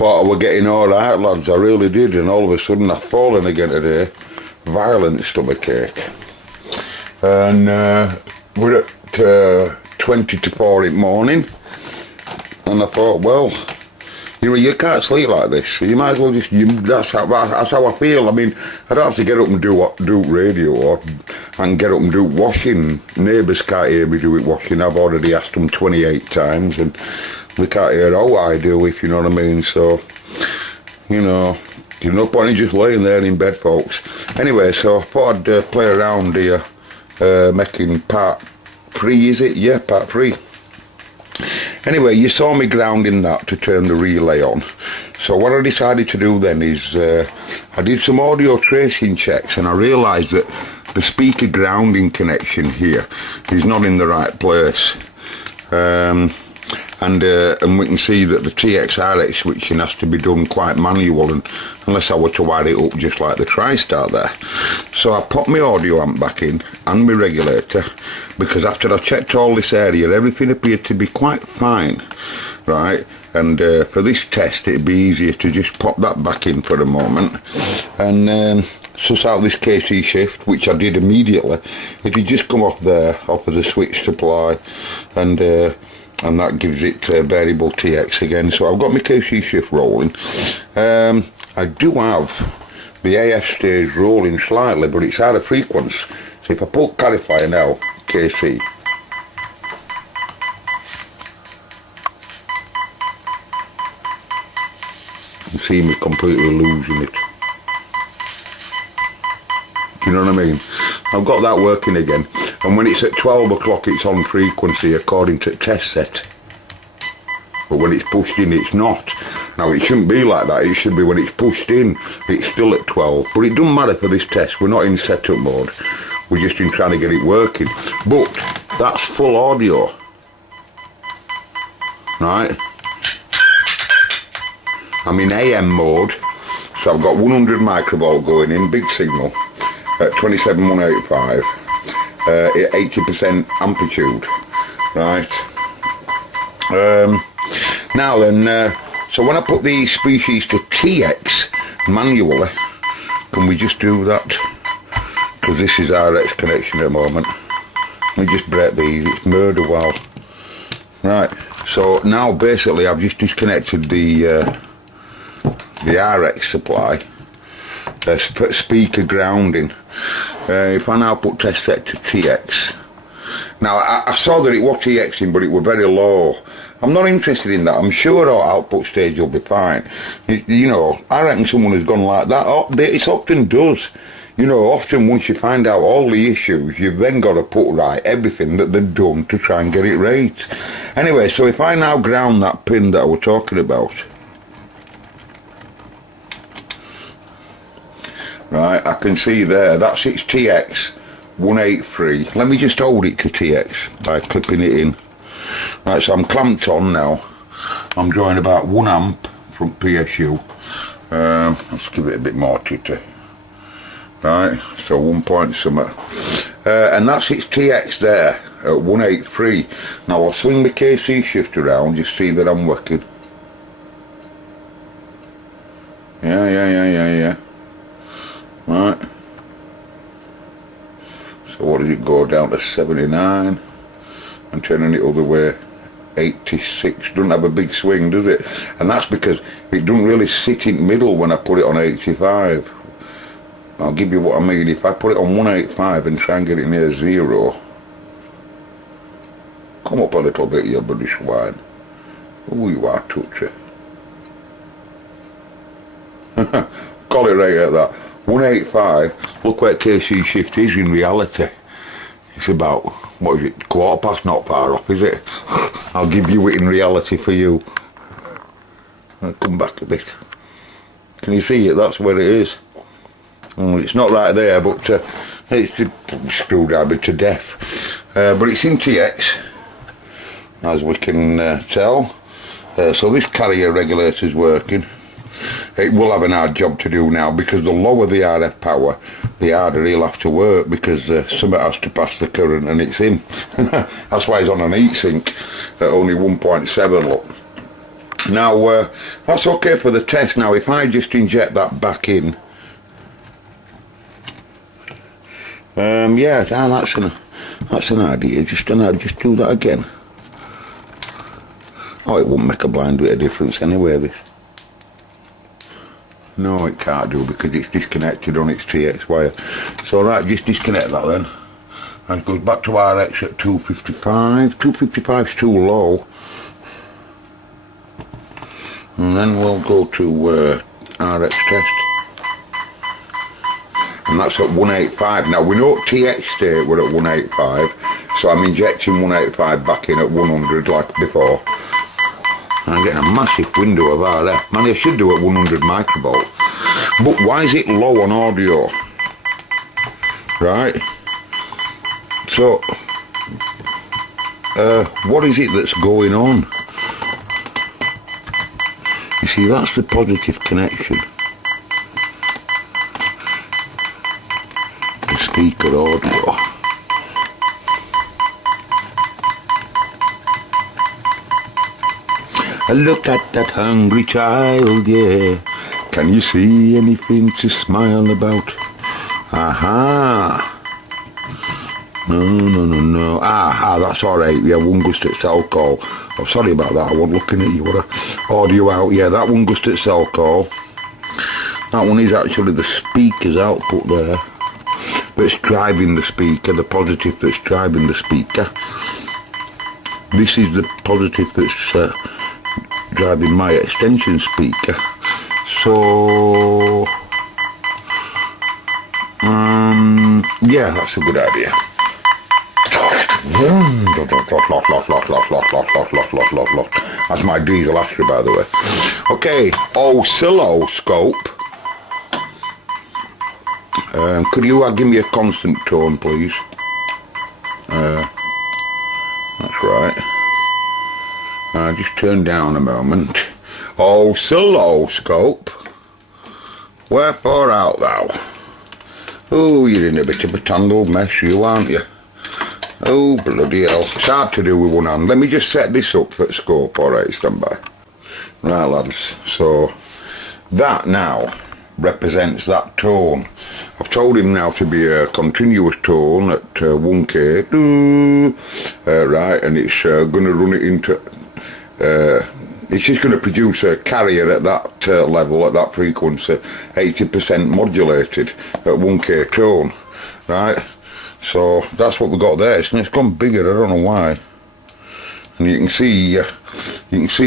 thought I were getting alright, lads, I really did, and all of a sudden I've fallen again today. Violent stomach ache. And we're at 20 to 4 in the morning, and I thought, well, you can't sleep like this, so you might as well just, that's how I feel. I mean, I don't have to get up and do radio, or I can get up and do washing. Neighbours can't hear me doing washing. I've already asked them 28 times, and they can't hear how I do, if you know what I mean. So, you know, there's no point in just laying there in bed, folks. Anyway, so I thought I'd play around here, making part 3, is it? Yeah, part 3. Anyway, you saw me grounding that to turn the relay on. So what I decided to do then is I did some audio tracing checks, and I realised that the speaker grounding connection here is not in the right place. And we can see that the TX-RX switching has to be done quite manual, and unless I were to wire it up just like the TriStar there. So I popped my audio amp back in and my regulator, because after I checked all this area, everything appeared to be quite fine, right? And for this test it'd be easier to just pop that back in for a moment and suss out this KC shift, which I did immediately. It had just come off there, off of the switch supply, and that gives it variable TX again. So I've got my KC shift rolling. I do have the AF stage rolling slightly, but it's out of frequency. So if I put clarifier now, KC, you see me completely losing it. Do you know what I mean? I've got that working again, and when it's at 12 o'clock it's on frequency according to test set, but when it's pushed in it's not. Now it shouldn't be like that, it should be when it's pushed in it's still at 12, but it doesn't matter for this test. We're not in setup mode, we're just in trying to get it working. But that's full audio, right? I'm in AM mode, so I've got 100 microvolt going in, big signal, at 27185, at 80% amplitude, right? Now then, so when I put the species to TX manually, can we just do that? Because this is RX connection at the moment. Let me just break these, it's murder wow. Right, so now basically I've just disconnected the RX supply, speaker grounding. If I now put test set to TX, now I saw that it was TXing, but it was very low. I'm not interested in that. I'm sure our output stage will be fine. You know, I reckon someone has gone like that. It often does. You know, often once you find out all the issues, you've then got to put right everything that they've done to try and get it right. Anyway, so if I now ground that pin that I was talking about, right, I can see there, that's its TX 183. Let me just hold it to TX by clipping it in. Right, so I'm clamped on now. I'm drawing about 1 amp from PSU. Let's give it a bit more to right, so 1 point something. And that's its TX there at 183. Now I'll swing the KC shift around, just see that I'm working. Yeah. Right. So what does it go down to 79? And turning it other way, 86. Doesn't have a big swing, does it? And that's because it doesn't really sit in the middle when I put it on 85. I'll give you what I mean. If I put it on 185 and try and get it near 0, come up a little bit, you bloody swine. Oh, you are touchy. Call it right at that. 185, look where KC shift is in reality. It's about, what is it, 1/4 not far off, is it? I'll give you it in reality for you. I'll come back a bit. Can you see it? That's where it is. It's not right there, but it's screwed out to death. But it's in TX, as we can tell. So this carrier regulator is working. It will have an hard job to do now, because the lower the RF power, the harder he'll have to work, because something has to pass the current, and it's in. That's why he's on an heat sink at only 1.7, look. Now, that's okay for the test. Now, if I just inject that back in, yeah, that's an idea. Just do that again. Oh, it won't make a blind bit of difference anyway, this. No, it can't do because it's disconnected on its TX wire. So right, just disconnect that then. And it goes back to RX at 255. 255 is too low. And then we'll go to RX test. And that's at 185. Now we know at TX state we're at 185. So I'm injecting 185 back in at 100 like before. And I'm getting a massive window of RF. Man, I should do at 100 microvolt. But why is it low on audio? Right? So, what is it that's going on? You see, that's the positive connection. The speaker audio. Look at that hungry child, yeah. Can you see anything to smile about? Aha. No. Ah, that's alright. Yeah, one goes to cell call. Oh, sorry about that. I wasn't looking at you. What a audio out. Yeah, that one goes to cell call. That one is actually the speaker's output there. That's driving the speaker. The positive that's driving the speaker. This is the positive that's driving my extension speaker. So yeah, that's a good idea. That's my diesel Astra, by the way. Okay, oscilloscope. Could you give me a constant tone, please? That's right. Just turn down a moment. Oscilloscope. Wherefore art thou? Oh, you're in a bit of a tangled mess, you, aren't you? Oh, bloody hell. It's hard to do with one hand. Let me just set this up for scope. Alright, stand by. Right, lads. So, that now represents that tone. I've told him now to be a continuous tone at 1K. Right, and it's going to run it into... it's just going to produce a carrier at that level, at that frequency, 80% modulated at 1K tone, right? So that's what we got there. It's gone bigger. I don't know why. And you can see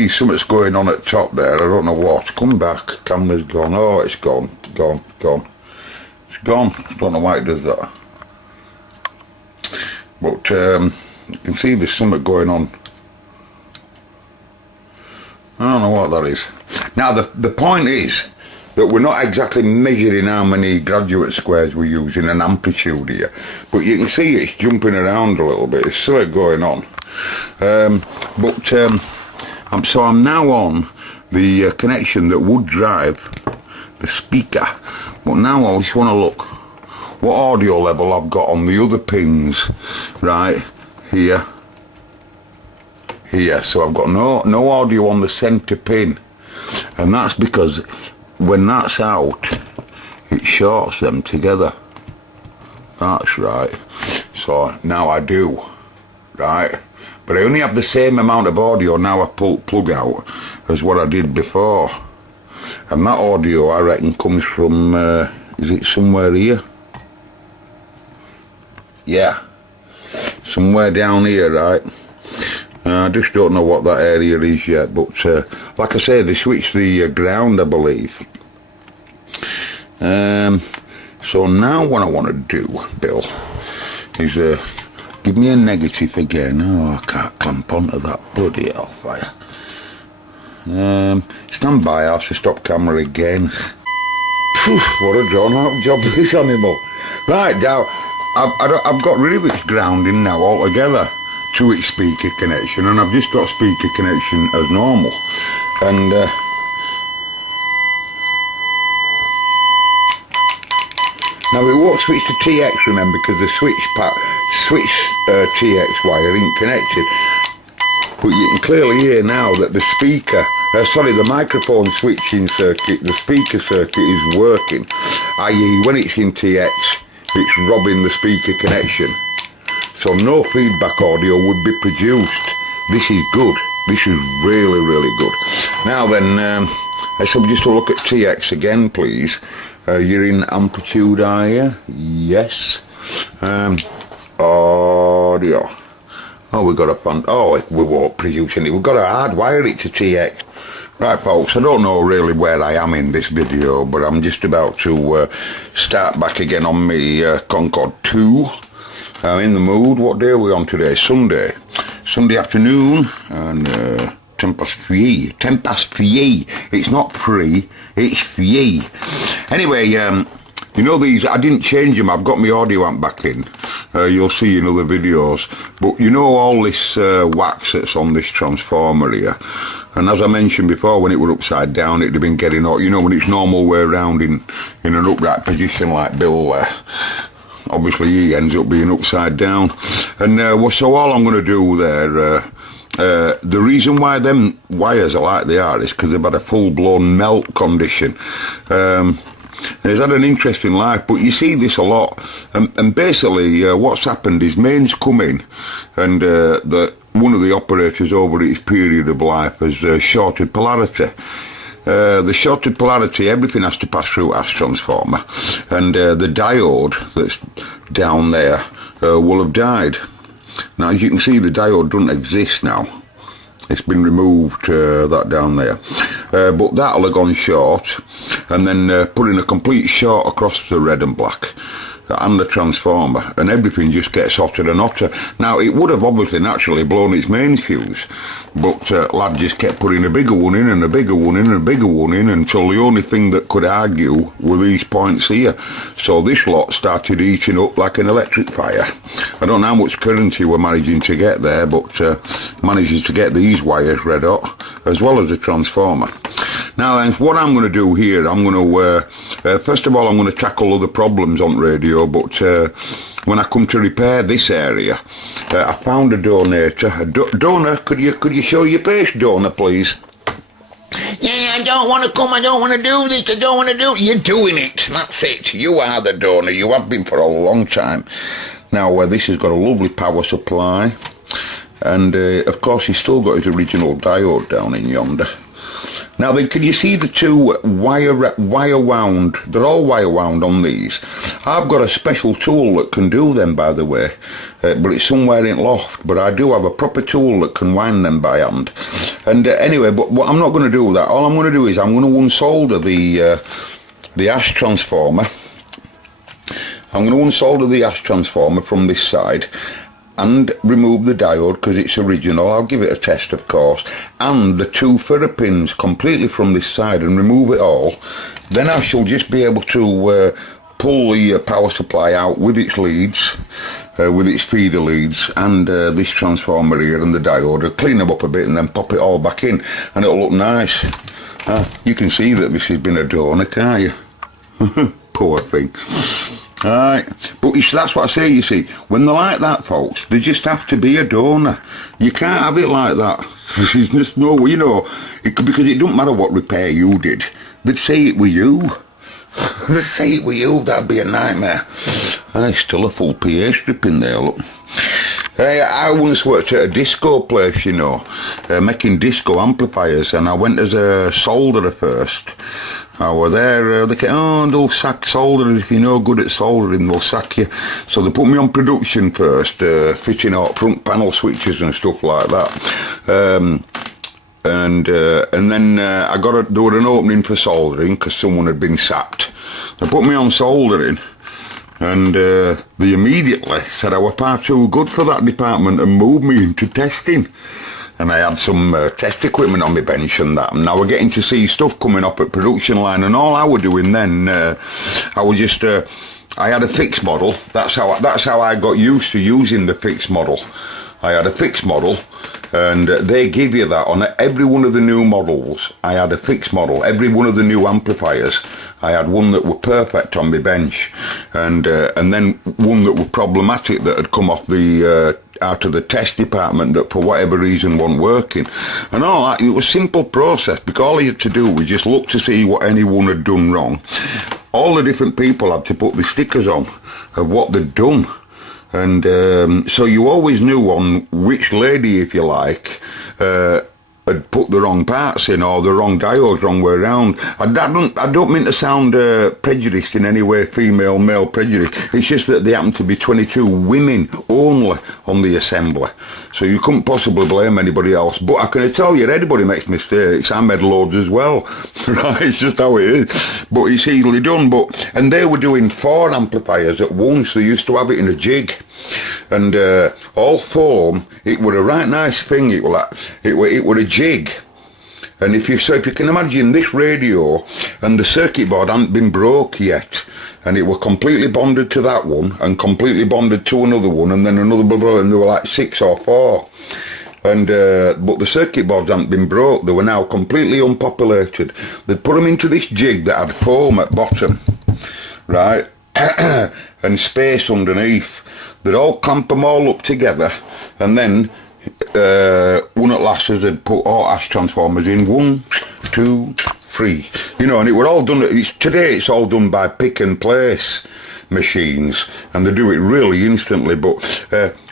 something's going on at top there. I don't know what. Come back. Camera's gone. Oh, it's gone. It's gone. It's gone. I don't know why it does that. But you can see there's something going on. I don't know what that is. Now the point is that we're not exactly measuring how many graduate squares we're using an amplitude here, but you can see it's jumping around a little bit. There's something going on. So I'm now on the connection that would drive the speaker, but now I just want to look what audio level I've got on the other pins, right here. So I've got no audio on the centre pin, and that's because when that's out it shorts them together. That's right. So now I do, right, but I only have the same amount of audio now I plug out as what I did before, and that audio I reckon comes from is it somewhere here? Yeah, somewhere down here, right? I just don't know what that area is yet, but like I say, they switched the ground, I believe. So now what I want to do, Bill, is give me a negative again. Oh, I can't clamp onto that bloody hellfire. Stand by, I'll just stop camera again. What a drawn out job this animal. Right, now, I've got rid of its grounding now altogether to its speaker connection, and I've just got speaker connection as normal, and now it won't switch to TX, remember, because the switch TX wire ain't connected, but you can clearly hear now that the speaker sorry, the microphone switching circuit, the speaker circuit is working, i.e. when it's in TX, it's robbing the speaker connection. So no feedback audio would be produced. This is good. This is really, really good. Now then, so just a look at TX again, please. You're in amplitude, are you? Yes. Audio. Oh, we got a fun. Oh, we won't produce any. We've got to hardwire it to TX. Right, folks. I don't know really where I am in this video, but I'm just about to start back again on my Concord 2. I'm in the mood. What day are we on today? Sunday. Sunday afternoon, and 10 past 3. 10 past 3. It's not free. It's 3. Anyway, you know these, I didn't change them, I've got my audio amp back in, you'll see in other videos, but you know all this wax that's on this transformer here, and as I mentioned before, when it were upside down it'd have been getting hot, you know, when it's normal way around in an upright position like Bill there, obviously he ends up being upside down, and so all I'm going to do there, the reason why them wires are like they are is because they've had a full-blown melt condition. It's had an interesting life, but you see this a lot, and basically what's happened is mains come in, and one of the operators over its period of life has shorted polarity. The shorted polarity, everything has to pass through as transformer, and the diode that's down there will have died. Now as you can see, the diode doesn't exist now. It's been removed, that down there, but that'll have gone short, and then put in a complete short across the red and black and the transformer, and everything just gets hotter and hotter. Now it would have obviously naturally blown its mains fuse, but lad just kept putting a bigger one in and a bigger one in and a bigger one in until the only thing that could argue were these points here. So this lot started heating up like an electric fire. I don't know how much current you were managing to get there, but manages to get these wires red hot as well as the transformer. Now then, what I'm going to do here, I'm going to first of all I'm going to tackle other problems on radio, but when I come to repair this area, I found a donator. Donor, could you show your face, donor, please? Yeah, I don't want to come, I don't want to do this, I don't want to do it. You're doing it, that's it. You are the donor, you have been for a long time. Now this has got a lovely power supply, and of course he's still got his original diode down in yonder. Now then, can you see the two wire wound? They're all wire wound on these. I've got a special tool that can do them, by the way, but it's somewhere in loft. But I do have a proper tool that can wind them by hand. And anyway, but I'm not going to do that. All I'm going to do is I'm going to unsolder the ash transformer. I'm going to unsolder the ash transformer from this side and remove the diode because it's original. I'll give it a test, of course, and the two ferro pins completely from this side and remove it all. Then I shall just be able to pull the power supply out with its leads, with its feeder leads, and this transformer here and the diode. I'll clean them up a bit and then pop it all back in, and it'll look nice. You can see that this has been a donor, can't you? Poor thing. Alright, but that's what I say, you see, when they're like that, folks, they just have to be a donor. You can't have it like that. There's just no, you know, because it don't matter what repair you did, they'd say it were you. They'd say it were you, that'd be a nightmare. Still a full PA strip in there, look. I once worked at a disco place, you know, making disco amplifiers, and I went as a solderer first. I were there, they came, oh, they'll sack solderers, if you're no good at soldering, they'll sack you. So they put me on production first, fitting out front panel switches and stuff like that. And then there were an opening for soldering because someone had been sacked. They put me on soldering, and they immediately said I were far too good for that department and moved me into testing. And I had some test equipment on my bench and that, and I were getting to see stuff coming up at production line, and all I were doing then, I was just, I had a fixed model. That's how I got used to using the fixed model. I had a fixed model, and they give you that on every one of the new models. I had a fixed model. Every one of the new amplifiers, I had one that were perfect on my bench, and then one that were problematic that had come off the out of the test department that for whatever reason weren't working. And all that, it was a simple process, because all you had to do was just look to see what anyone had done wrong. All the different people had to put the stickers on of what they'd done. And so you always knew on which lady, if you like, had put the wrong parts in, or the wrong diodes, wrong way around. I don't mean to sound prejudiced in any way, female, male prejudice. It's just that there happened to be 22 women only on the assembly. So you couldn't possibly blame anybody else. But I can tell you, anybody makes mistakes. I made loads as well. Right, it's just how it is. But it's easily done. And they were doing 4 amplifiers at once. They used to have it in a jig. And all foam, it were a right nice thing. It were a jig. And if you can imagine this radio and the circuit board hadn't been broke yet, and it were completely bonded to that one and completely bonded to another one, and then another blah, blah, and there were like 6 or 4. And but the circuit boards hadn't been broke. They were now completely unpopulated. They'd put them into this jig that had foam at bottom, right, and space underneath. They'd all clamp them all up together, and then one at last had put ash transformers in, 1, 2, 3, you know, and it were all done. Today it's all done by pick and place machines, and they do it really instantly. But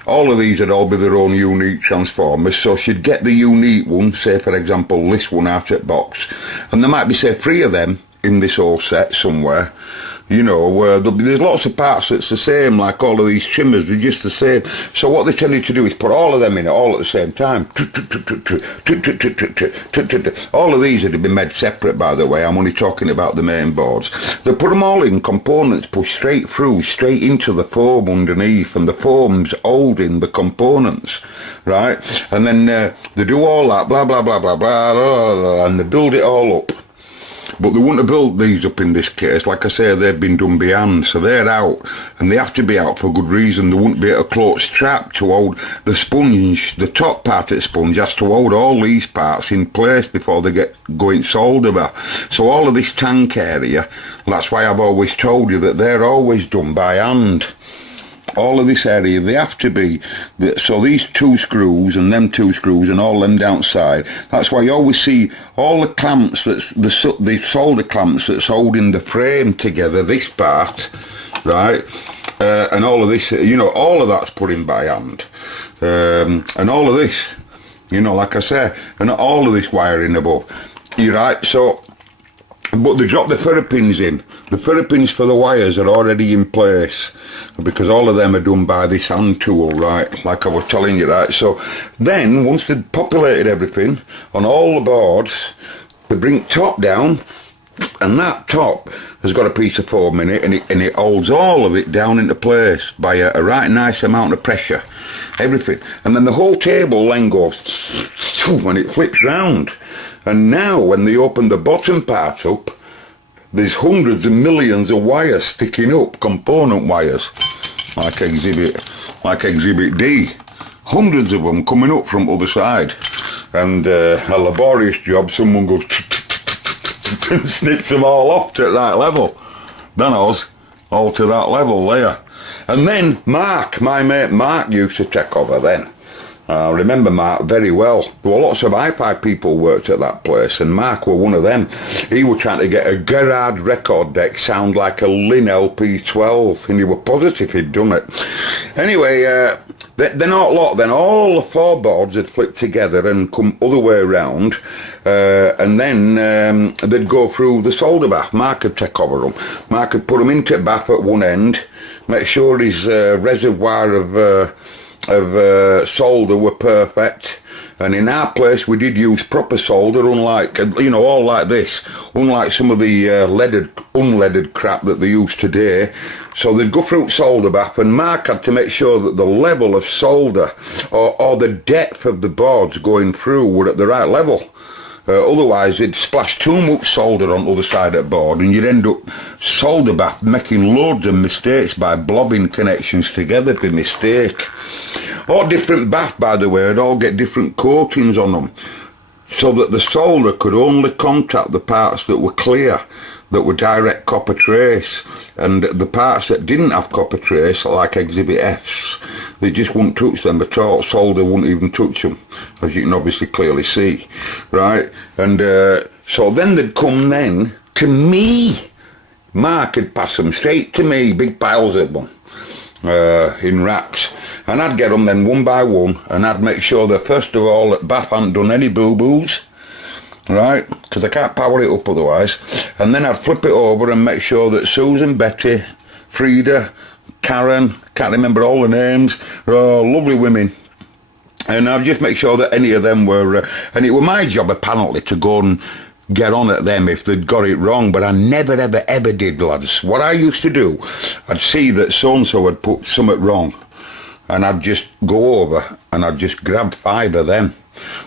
all of these would all be their own unique transformers. So she'd get the unique one, say for example this one out at box, and there might be say 3 of them in this whole set somewhere. You know, there's lots of parts that's the same, like all of these trimmers, they're just the same. So what they tended to do is put all of them in it all at the same time. All of these had been made separate, by the way. I'm only talking about the main boards. They put them all in components, pushed straight through, straight into the foam underneath, and the foam's holding the components, right? And then they do all that, blah, blah, blah, blah, blah, blah, blah, and they build it all up. But they wouldn't have built these up in this case. Like I say, they've been done by hand, so they're out, and they have to be out for good reason. They wouldn't be a close strap to hold the sponge. The top part of the sponge has to hold all these parts in place before they get going solder. So all of this tank area, that's why I've always told you that they're always done by hand. All of this area, they have to be. So these 2 screws and them 2 screws and all them downside, that's why you always see all the clamps, the solder clamps that's holding the frame together, this part, right, and all of this, you know, all of that's put in by hand, and all of this, you know, like I say, and all of this wiring above, you're right. So but they drop the ferrite pins in. The ferrite pins for the wires are already in place, because all of them are done by this hand tool, right, like I was telling you, right. So then once they've populated everything on all the boards, they bring top down, and that top has got a piece of foam in it, and it holds all of it down into place by a right nice amount of pressure, everything. And then the whole table then goes when it flips round. And now when they open the bottom part up, there's hundreds of millions of wires sticking up, component wires, like exhibit D. Hundreds of them coming up from the other side. And a laborious job, someone goes and snips them all off to the right level. Then I was all to that level there. And then Mark, my mate Mark, used to take over then. I remember Mark very well. There were lots of hi-fi people worked at that place, and Mark were one of them. He was trying to get a Gerard record deck sound like a Lin LP12, and he was positive he'd done it. Anyway, then all the 4 boards had flipped together and come other way around, and then they'd go through the solder bath. Mark would take over them. Mark would put them into the bath at one end, make sure his reservoir of solder were perfect, and in our place we did use proper solder, unlike, you know, all like this, unlike some of the unleaded crap that they use today. So they'd go through solder bath, and Mark had to make sure that the level of solder or the depth of the boards going through were at the right level. Otherwise they'd splash too much solder on the other side of the board, and you'd end up solder bath making loads of mistakes by blobbing connections together by mistake. All different bath, by the way, would all get different coatings on them, so that the solder could only contact the parts that were clear, that were direct copper trace, and the parts that didn't have copper trace, like exhibit Fs, They just wouldn't touch them at all. Solder wouldn't even touch them, as you can obviously clearly see, right? And so then they'd come then to me. Mark had passed them straight to me, big piles of them, in wraps. And I'd get them then one by one, and I'd make sure that first of all that Bath hadn't done any boo-boos, right, because I can't power it up otherwise. And then I'd flip it over and make sure that Susan, Betty, Frida, Karen, can't remember all the names, they're all lovely women. And I'd just make sure that any of them were, and it was my job apparently to go and get on at them if they'd got it wrong, but I never ever did, lads. What I used to do, I'd see that so-and-so had put something wrong, and I'd just go over and I'd just grab 5 of them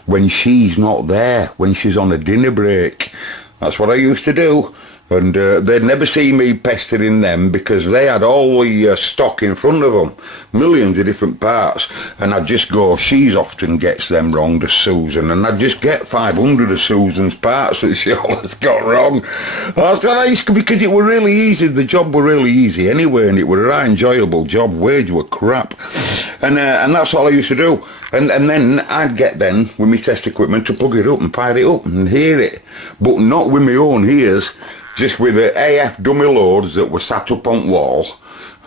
when she's not there, when she's on a dinner break. That's what I used to do. And they'd never see me pestering them because they had all the stock in front of them, millions of different parts. And I'd just go, she's often gets them wrong to Susan, and I'd just get 500 of Susan's parts that she always got wrong. That's what I used to, because it were really easy, the job were really easy anyway, and it were a right enjoyable job, wage were crap. And that's all I used to do. And then I'd get then with my test equipment to plug it up and fire it up and hear it, but not with my own ears. Just with the AF dummy loads that were sat up on wall,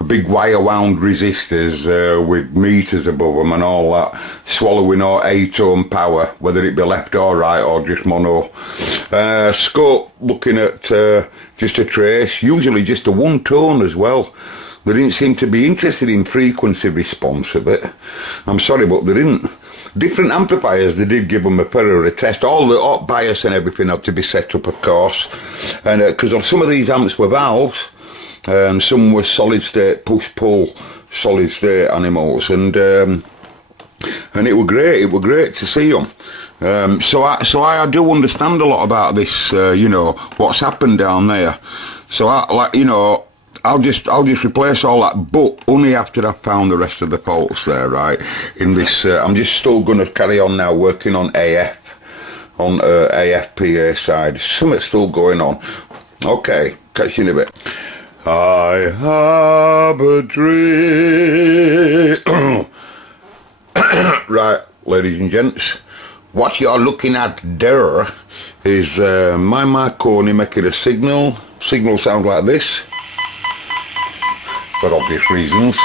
big wire wound resistors with meters above them and all that, swallowing or 8-ohm power, whether it be left or right or just mono. Scope looking at just a trace, usually just a 1-tone as well. They didn't seem to be interested in frequency response of it. I'm sorry, but they didn't. Different amplifiers, they did give them a thorough test. All the hot bias and everything had to be set up, of course. And because some of these amps were valves, some were solid state, push-pull, solid state animals. And it were great. It were great to see them. So I do understand a lot about this, you know, what's happened down there. So I'll just replace all that, but only after I've found the rest of the faults there, right? In this, I'm just still going to carry on now working on AF, on AFPA side. Something's still going on. Okay, catch you in a bit. I have a dream. Right, ladies and gents, what you're looking at there is my Marconi making a signal. Signal sounds like this. For obvious reasons.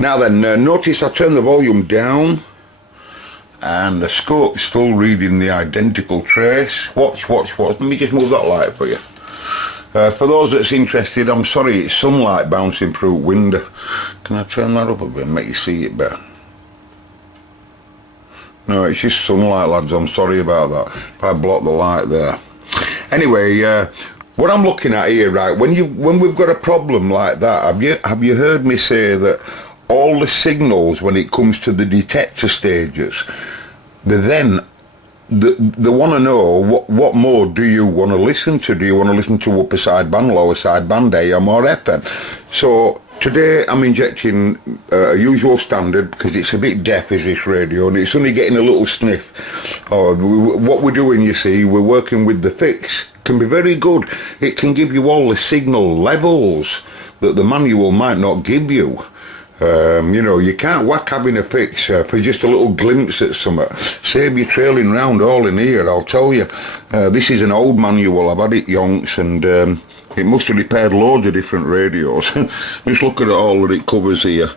Now then, notice I turn the volume down and the scope's still reading the identical trace. Watch. Let me just move that light for you. For those that's interested, I'm sorry, it's sunlight bouncing through window. Can I turn that up a bit and make you see it better? No, it's just sunlight, lads, I'm sorry about that. If I block the light there. Anyway, what I'm looking at here, right, when we've got a problem like that, have you heard me say that all the signals, when it comes to the detector stages, they want to know what mode do you want to listen to? Do you want to listen to upper sideband, lower sideband, AM or FM? So today I'm injecting a usual standard because it's a bit deaf, is this radio, and it's only getting a little sniff. What we're doing, you see, we're working with the fix. Can be very good. It can give you all the signal levels that the manual might not give you. You know, you can't whack having a fix for just a little glimpse at something. Save you trailing round all in here, I'll tell you. This is an old manual, I've had it yonks, and it must have repaired loads of different radios. Just look at it all that it covers here.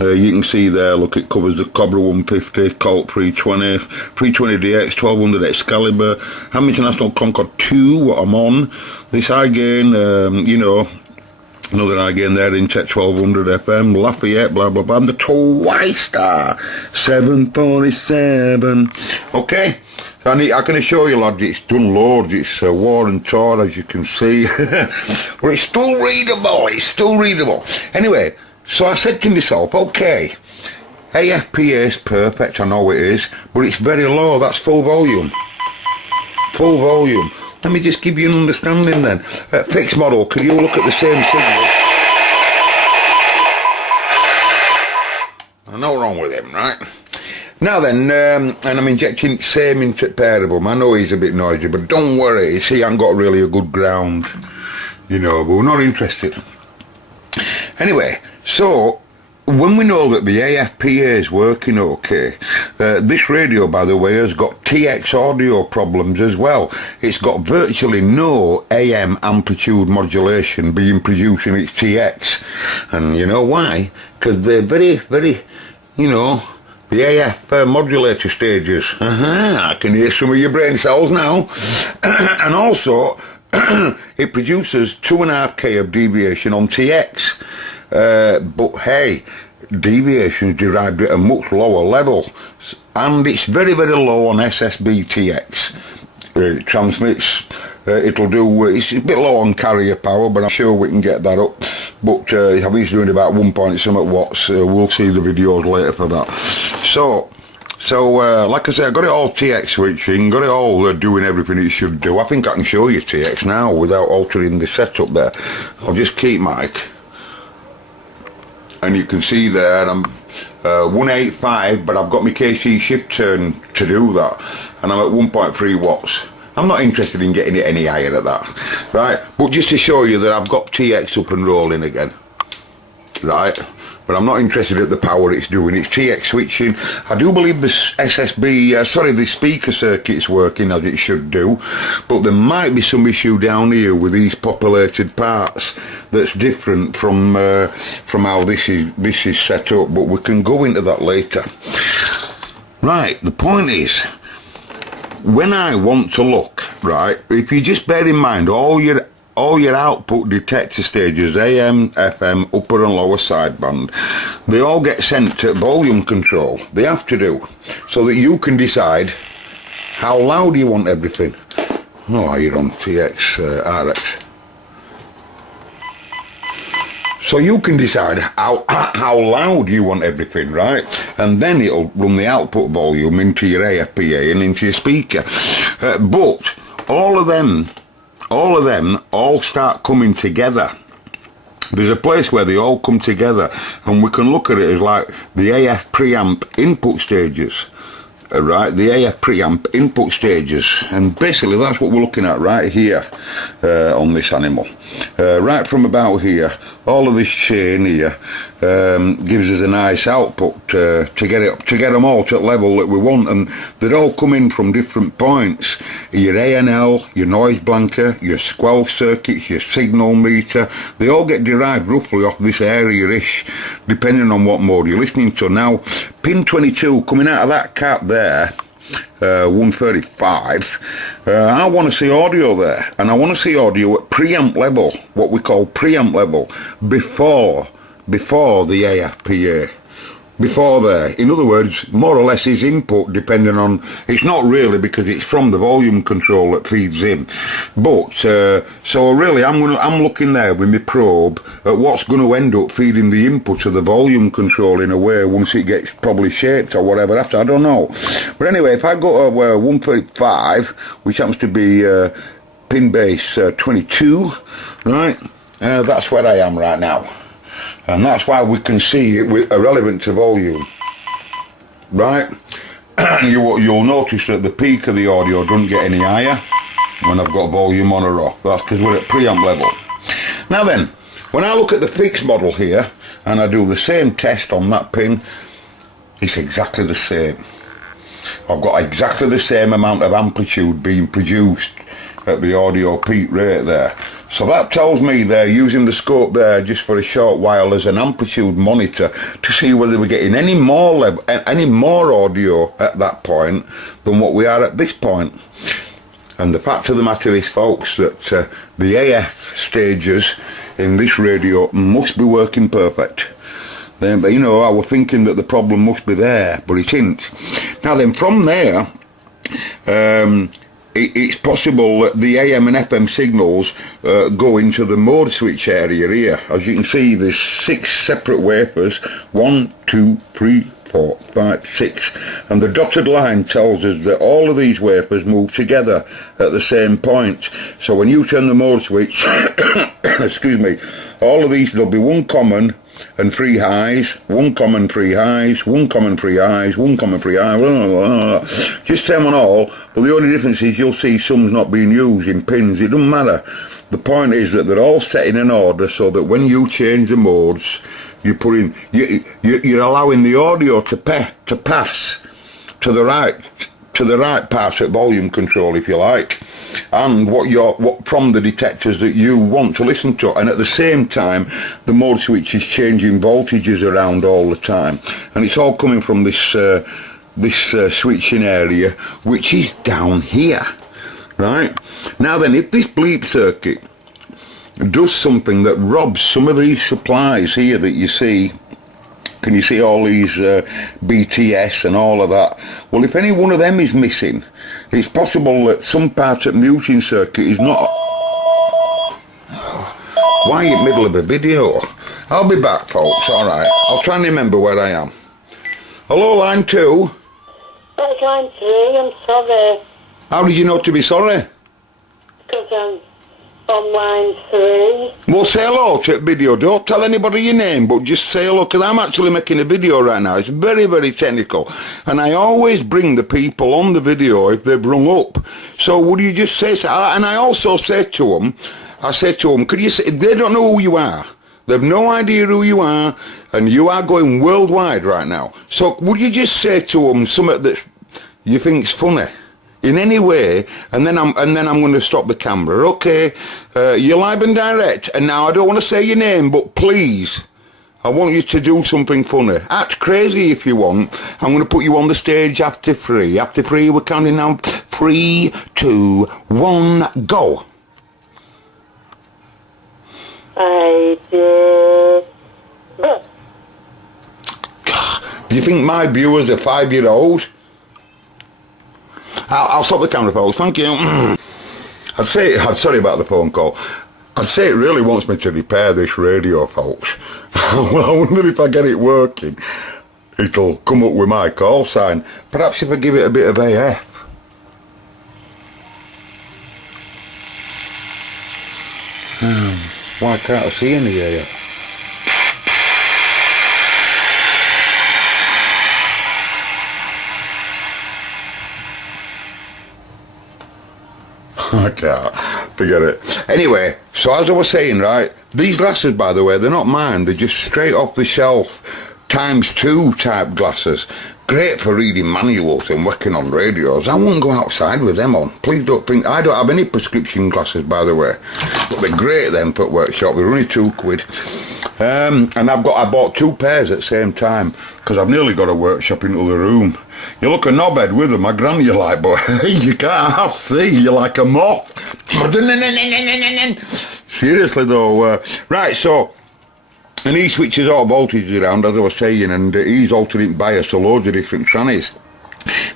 You can see there, look, it covers the Cobra 150, Colt 320, 320DX, 1200 Excalibur, Ham International Concord 2, what I'm on. This high gain, you know, another high gain there in Tech 1200 FM, Lafayette, blah blah blah, and the TwiStar 747. Okay, I can assure you, lads, it's done loads. It's war and tour, as you can see. But it's still readable, it's still readable. Anyway, so I said to myself, okay, AFPA is perfect, I know it is, but it's very low, that's full volume. Full volume. Let me just give you an understanding then. Fixed model, can you look at the same signal? I know wrong with him, right? Now then, and I'm injecting same into pair of them. I know he's a bit noisy, but don't worry, he hasn't got really a good ground, you know, but we're not interested. Anyway, so when we know that the AFPA is working okay, this radio, by the way, has got TX audio problems as well. It's got virtually no AM amplitude modulation being produced in its TX. And you know why? Because they're very, very, you know, the AF modulator stages. I can hear some of your brain cells now. And also, it produces 2.5K of deviation on TX. But hey, deviation is derived at a much lower level, and it's very, very low on SSB TX. It transmits, it'll do, it's a bit low on carrier power, but I'm sure we can get that up. But I think it's doing about 1 point something watts. We'll see the videos later for that. So like I said, I got it all TX switching, got it all doing everything it should do. I think I can show you TX now without altering the setup there. I'll just keep mic, and you can see there I'm 185, but I've got my KC shift turn to do that, and I'm at 1.3 watts. I'm not interested in getting it any higher at that, right? But just to show you that I've got TX up and rolling again, right? But I'm not interested at the power it's doing. It's TX switching. I do believe the the speaker circuit's working as it should do, but there might be some issue down here with these populated parts that's different from how this is set up. But we can go into that later. Right. The point is, when I want to look, right, if you just bear in mind all your output detector stages, AM, FM, upper and lower sideband, they all get sent to volume control. They have to do, so that you can decide how loud you want everything. Oh, you're on TX RX. So you can decide how loud you want everything, right? And then it'll run the output volume into your AFPA and into your speaker. But all of them all start coming together. There's a place where they all come together, and we can look at it as like the AF preamp input stages. Right, the AF preamp input stages, and basically that's what we're looking at right here on this animal. Right from about here, all of this chain here gives us a nice output to get them all to the level that we want, and they'd all come in from different points. Your ANL, your noise blanker, your squelch circuits, your signal meter, they all get derived roughly off this area-ish, depending on what mode you're listening to. Now, pin 22 coming out of that cap there, 135, I want to see audio there, and I want to see audio at preamp level, what we call preamp level, before the AFPA. Before there, in other words, more or less is input, depending on, it's not really, because it's from the volume control that feeds in, but so really I'm looking there with my probe at what's going to end up feeding the input to the volume control in a way once it gets probably shaped or whatever after, I don't know. But anyway, if I go to 135, which happens to be pin base 22, right, that's where I am right now. And that's why we can see it with irrelevant to volume, right? And you'll notice that the peak of the audio doesn't get any higher when I've got volume on or off. That's because we're at preamp level. Now then, when I look at the fixed model here and I do the same test on that pin, it's exactly the same. I've got exactly the same amount of amplitude being produced at the audio peak rate there. So that tells me they're using the scope there just for a short while as an amplitude monitor to see whether we're getting any more audio at that point than what we are at this point. And the fact of the matter is, folks, that the AF stages in this radio must be working perfect. Then, you know, I was thinking that the problem must be there, but it isn't. Now then, from there, it's possible that the AM and FM signals go into the mode switch area here. As you can see, there's 6 separate wafers, 1, 2, 3, 4, 5, 6, and the dotted line tells us that all of these wafers move together at the same point. So when you turn the mode switch, excuse me, all of these, there'll be one common and 3 highs, one common 3 highs, one common 3 highs, one common 3 highs, just same on all, but the only difference is you'll see some's not being used in pins. It doesn't matter. The point is that they're all set in an order so that when you change the modes, You're putting, you're allowing the audio to pass to the right parts at volume control, if you like, and what from the detectors that you want to listen to, and at the same time the mode switch is changing voltages around all the time, and it's all coming from this switching area, which is down here. Right now then, if this bleep circuit does something that robs some of these supplies here that you see, can you see all these BTS and all of that? Well, if any one of them is missing, it's possible that some part of the muting circuit is not... Why in the middle of a video? I'll be back, folks, alright. I'll try and remember where I am. Hello, line 2. That's line 3, I'm sorry. How did you know to be sorry? Because I'm on line 3. Well, say hello to the video. Don't tell anybody your name, but just say hello, because I'm actually making a video right now. It's very, very technical. And I always bring the people on the video if they've rung up. So would you just say so? And I also say to them, could you say, they don't know who you are. They've no idea who you are, and you are going worldwide right now. So would you just say to them something that you think's funny in any way, and then I'm going to stop the camera. Okay, you're live and direct, and now I don't want to say your name, but please, I want you to do something funny. Act crazy if you want. I'm going to put you on the stage after 3. After 3, we're counting down. 3, 2, 1, go. I did. Do you think my viewers are 5-year-olds? I'll stop the camera, folks. Thank you. I'm sorry about the phone call. I'd say it really wants me to repair this radio, folks. I wonder if I get it working, it'll come up with my call sign. Perhaps if I give it a bit of AF. Why can't I see any AF? I can't. Forget it. Anyway, so as I was saying, right, these glasses, by the way, they're not mine. They're just straight off the shelf, ×2 type glasses. Great for reading manuals and working on radios. I wouldn't go outside with them on. Please don't think... I don't have any prescription glasses, by the way. But they're great, them, for workshop. They're only £2. And I bought 2 pairs at the same time, because I've nearly got a workshop into the room. You look a knobhead with them, I grant you like, but you can't half see, you're like a moth. Seriously though, right, so, and he switches all voltages around, as I was saying, and he's alternate bias, a loads of different trannies.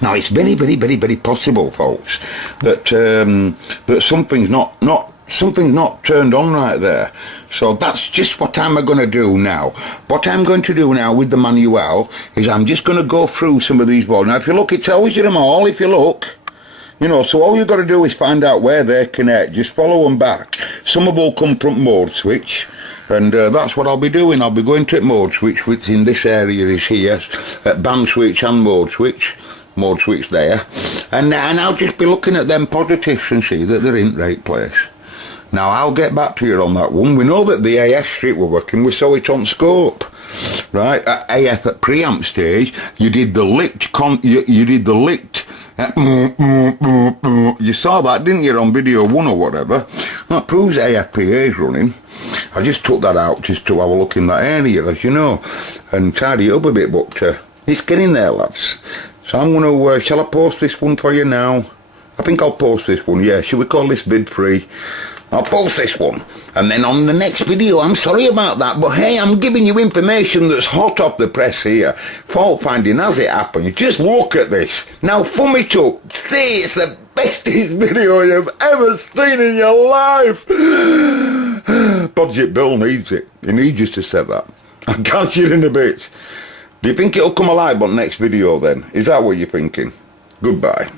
Now it's very, very, very, very possible, folks, that that something's not turned on right there. So that's just what I'm going to do now. What I'm going to do now with the manual is I'm just going to go through some of these boards. Now if you look, it tells you them all if you look. You know, so all you've got to do is find out where they connect. Just follow them back. Some of them will come from mode switch. And that's what I'll be doing. I'll be going to mode switch, which in this area is here. Band switch and mode switch. Mode switch there. And I'll just be looking at them positives and see that they're in the right place. Now I'll get back to you on that one. We know that the AF strip were working. We saw it on scope, right? At AF at preamp stage, you did the licked. You did the licked. You saw that, didn't you, on video 1 or whatever? That proves AFPA is running. I just took that out just to have a look in that area, as you know, and tidy it up a bit. But it's getting there, lads. So I'm going to. Shall I post this one for you now? I think I'll post this one. Yeah. Should we call this bid free? I'll post this one, and then on the next video, I'm sorry about that, but hey, I'm giving you information that's hot off the press here. Fault finding as it happens. Just look at this. Now thumb it up. See, it's the bestest video you've ever seen in your life. Budget Bill needs it. He needs you to set that. I'll catch you in a bit. Do you think it'll come alive on the next video then? Is that what you're thinking? Goodbye.